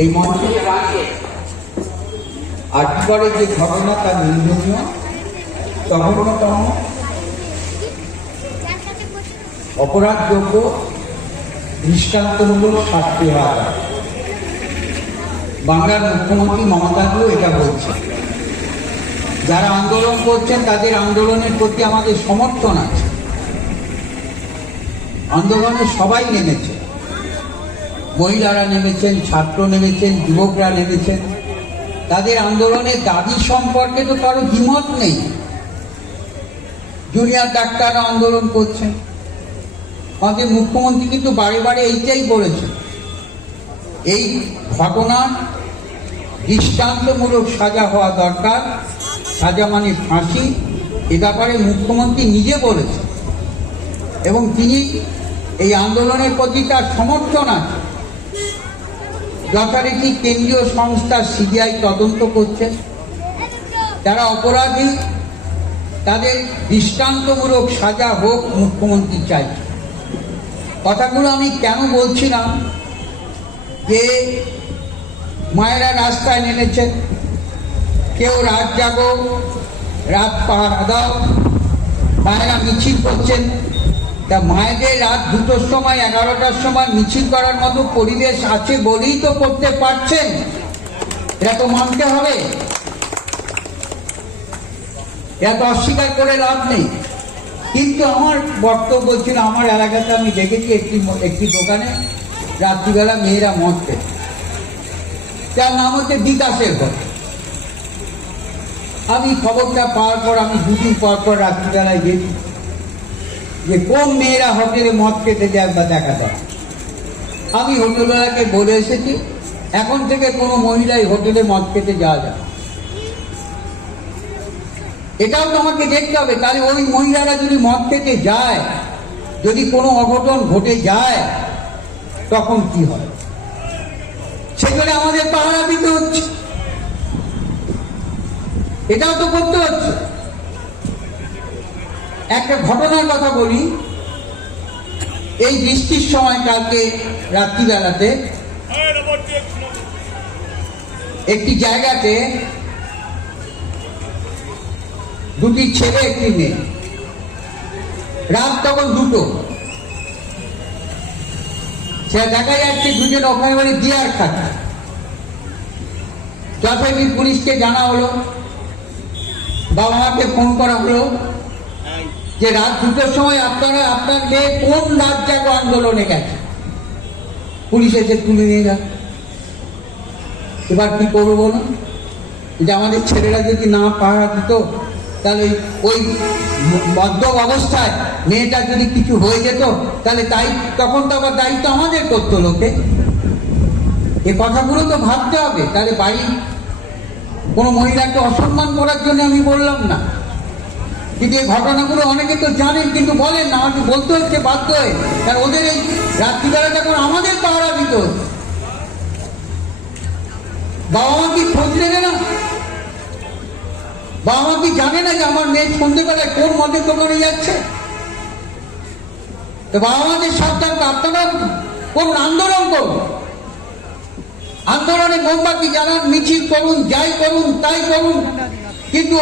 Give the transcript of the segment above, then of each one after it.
এই মঞ্চে আর্টিকলের যে ঘটনা তার নিন্দনীয়? জঘন্যতম অপরাধযোগ্য দৃষ্টান্তমূলক শাস্তি হওয়া। বাংলার মুখ্যমন্ত্রী মমতাদিও এটা বলছেন। যারা আন্দোলন করছেন, তাদের আন্দোলনের প্রতি আমাদের সমর্থন আছে। আন্দোলনে সবাই নেমেছে মহিলারা নেমেছেন, ছাত্র নেমেছেন, যুবকরা নেমেছেন। তাদের আন্দোলনের দাবি সম্পর্কে তো কারও দ্বিমত নেই। জুনিয়র ডাক্তাররা আন্দোলন করছেন। আমাদের মুখ্যমন্ত্রী কিন্তু বারে বারে এইটাই বলেছেন। এই ঘটনার দৃষ্টান্তমূলক সাজা হওয়া দরকার। সাজা মানে ফাঁসি। এ ব্যাপারে মুখ্যমন্ত্রী নিজে বলেছেন। এবং তিনি এই আন্দোলনের প্রতি তার সমর্থন আছে। যথারীতি কেন্দ্রীয় সংস্থা সিবিআই তদন্ত করছে। যারা অপরাধী, তাদের দৃষ্টান্তমূলক সাজা হোক মুখ্যমন্ত্রী চাইছে। কথাগুলো আমি কেন বলছিলাম যে মায়েরা রাস্তায় নেমেছেন, কেউ রাত জাগো, রাত পাহারা দাও, মায়েরা মিছিল করছেন তা মায়েদের রাত দুটোর সময়, এগারোটার সময় মিছিল করার মতো পরিবেশ আছে বলেই তো করতে পারছেন। এটা তো মানতে হবে। এটা তো অস্বীকার করে লাভ নেই। কিন্তু আমার বক্তব্য ছিল, আমার এলাকাতে আমি দেখেছি একটি একটি দোকানে রাত্রিবেলা মেয়েরা মদ খেত। যার নাম হচ্ছে বিকাশের ঘর। আমি খবরটা পাওয়ার পর, আমি দুদিন পর পর রাত্রিবেলায় গেছি। যে কোন মেয়েরা হোটেলে মদ খেতে যায় দেখা যায়। আমি হোটেলওয়ালাকে বলে এসেছি, এখন থেকে কোনো মহিলাই হোটেলে মদ খেতে যাওয়া যায় এটাও তো আমাকে দেখতে হবে, তাহলে ওই মহিলারা যদি মদ খেতে যায়, যদি কোনো অঘটন ঘটে যায়, তখন কি হয়? সেখানে আমাদের পাহারা দিতে হচ্ছে। এটাও তো করতে হচ্ছে। একটা ঘটনার কথা বলি। এই বৃষ্টির সময় কালকে রাত্রিবেলাতে একটি জায়গাতে দুটি ছেলে, একটি মেয়ে। রাত তখন দুটো। সে দেখা যাচ্ছে দুজন ওখানে মানে দিয়ার খাচ্ছে যথারীতি পুলিশকে জানা হলো, বাবা মাকে ফোন করা হলো। যে রাত দুটোর সময় আপনারা, আপনার মেয়ে কোন রাত জাগো আন্দোলনে গেছে? পুলিশ এসে তুলে নিয়ে গেল এবার কি করব বলুন যে আমাদের ছেলেরা যদি না পাহারা দিত, তাহলে ওই মদ্য অবস্থায় মেয়েটা যদি কিছু হয়ে যেত, তাহলে তাই তখন তো আবার দায়িত্ব আমাদের করতো লোকে। এ কথাগুলো তো ভাবতে হবে। তাহলে বাড়ি কোনো মহিলাকে অসম্মান করার জন্য আমি বললাম না। কিন্তু এই ঘটনাগুলো অনেকে তো জানেন, কিন্তু বলেন না, আমাকে বলতে হচ্ছে, বাধ্য হয়ে। কারণ ওদের এই রাত্রিবেলা যখন আমাদের পাহারা দিত, বাবা মা কি খোঁজ নেবে না? বাবা মা কি জানে না যে আমার মেয়ে সন্ধ্যেবেলায় কোন মদের দোকানে যাচ্ছে? তো বাবা মাদের সাবধান আপনারা কোন আন্দোলন করুন। আন্দোলনে মোমবাতি জানান মিছিল করুন, যাই করুন, তাই করুন। কিন্তু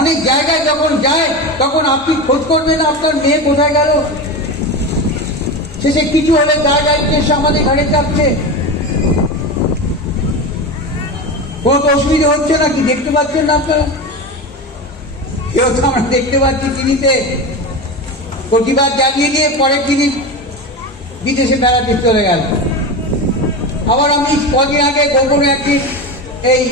অনেক জায়গায় যখন যায়, তখন আপনি খোঁজ করবেন আপনার মেয়ে কোথায় গেল। শেষে কিছু হলে দায়িত্ব এসে আমাদের ঘাড়ে চাপছে কোনো অসুবিধা হচ্ছে না কি দেখতে পাচ্ছেন না আপনারা? কেউ তো আমরা দেখতে পাচ্ছি টিভিতে। প্রতিবাদ জানিয়ে দিয়ে পরে তিনি বিদেশে বেড়াতে চলে গেল। আবার আমি কদিন আগে গোপনে একদিন এই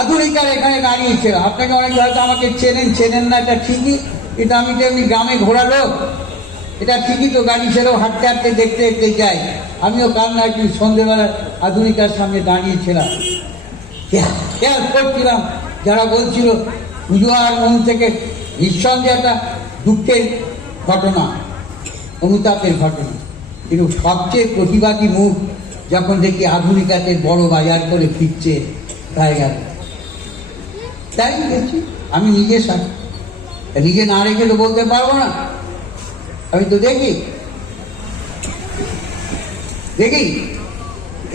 আধুনিকার এখানে দাঁড়িয়েছিলাম আপনাকে অনেকে হয়তো আমাকে চেনেন চেনেন না, এটা ঠিকই। কিন্তু আমি তো এমনি গ্রামে ঘোরালো এটা ঠিকই তো গাড়ি ছেড়েও হাঁটতে হাঁটতে দেখতে দেখতে যাই। আমিও কাল না একদিন সন্ধ্যেবেলা আধুনিকার সামনে দাঁড়িয়েছিলাম। খেয়াল করছিলাম? যারা বলছিল, পুজো আর মন থেকে নিঃসন্দেহে একটা দুঃখের ঘটনা, অনুতাপের ঘটনা। কিন্তু সবচেয়ে প্রতিবাদী মুখ যখন দেখি আধুনিকাতে বড় বাজার করে ফিরছে তাই গেল। তাই দেখছি আমি নিজে সাথে নিজে না রেখে তো বলতে পারব না। আমি তো দেখি। দেখি?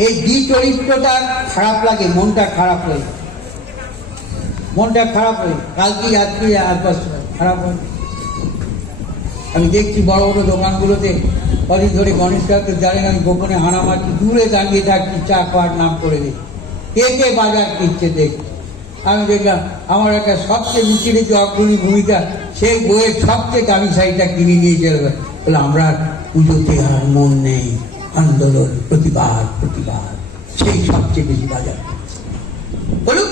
এই দ্বিচরিত্রটা খারাপ লাগে, মনটা খারাপ হয়ে মনটা খারাপ হয়ে কালকে, আজকে আর খারাপ হয়। আমি দেখছি বড় বড় দোকানগুলোতে, কদিন ধরে গণেশ ঠাকুর জানেন, আমি গোপনে হানা মারছি, দূরে দাঁড়িয়ে থাকছি, চা খাওয়ার নাম করে দিই। কে কে বাজার কিনছে দেখ আমি দেখলাম, আমার একটা সবচেয়ে যে অগ্রণী ভূমিকা, সেই বইয়ের সবচেয়ে দামি শাড়িটা কিনে নিয়ে চলে গেল। বলে, আমরা পুজোতে আর মন নেই, আন্দোলন, প্রতিবাদ প্রতিবাদ, সেই সবচেয়ে বেশি বাজার বলুন